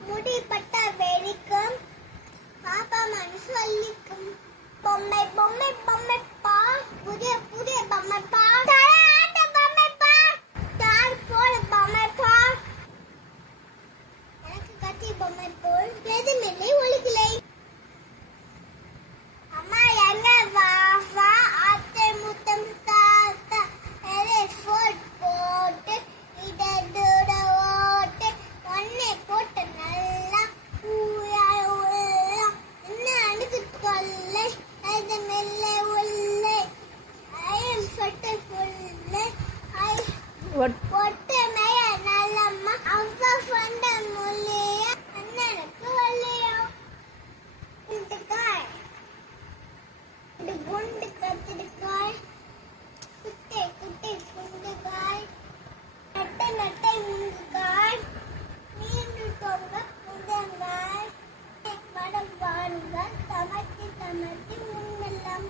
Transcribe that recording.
முடி பட்டா வெடிக்கும் பாப்பா மனசு வலிக்கும் பொம்மை பொம்மை பொம்மை பா புதிய புதிய பொம்மை பா தயாட்ட பொம்மை பா தார் போல பொம்மை பா எனக்கு கத்தி பொம்மை போல் எதுமில்லை ஒலிக்கலை அம்மா எங்க வா வா அத்தை முத்தம் தாத்தா எரே ஃபோட் போட்டு இடதோட ஓட்டு ஒன்னே போட்டு நல்லா ஊயா ஊயா என்ன அணுக்கு கொல்லை அது மெல்ல உள்ளே ஐயம் சொட்டு புல்லை ஐ ஒட்டு மேய நல்லம்மா அவ்வா ஃபண்ட முல்லைய அண்ணனுக்கு வல்லையோ இந்த காய் இந்த குண்டு கத்திரிக்காய் குட்டை குட்டை குண்டுகாய் நட்டை நட்டை முங்குகாய் நீண்டு தொங்க புதங்காய் படம் பாருங்கள் தமட்டி தமட்டி முன்னெல்லாம்